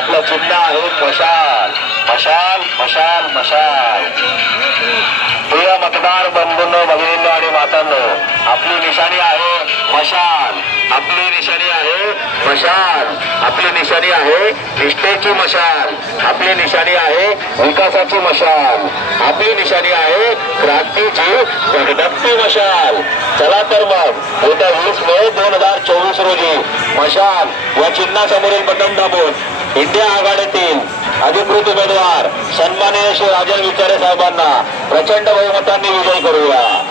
आपलं चिन्ह आहे मशाल. मशाल मशाल मशाल. प्रिय मतदार बंधूंनो, भगिनींनो आणि मातांनो, आपली निशाणी आहे मशाल. आपली निशाणी आहे मशाल. आपली निशाणी आहे निष्ठेची मशाल. आपली निशाणी आहे विकासाची मशाल. आपली निशाणी आहे क्रांतीची धगधगती मशाल. चला तर मग येत्या 20 मे 2024 रोजी मशाल या चिन्हासमोरील बटन दाबून इंडिया आघाडीतील अधिकृत उमेदवार सन्माननीय श्री राजन विचारे साहेबांना प्रचंड बहुमतांनी विजयी करूया.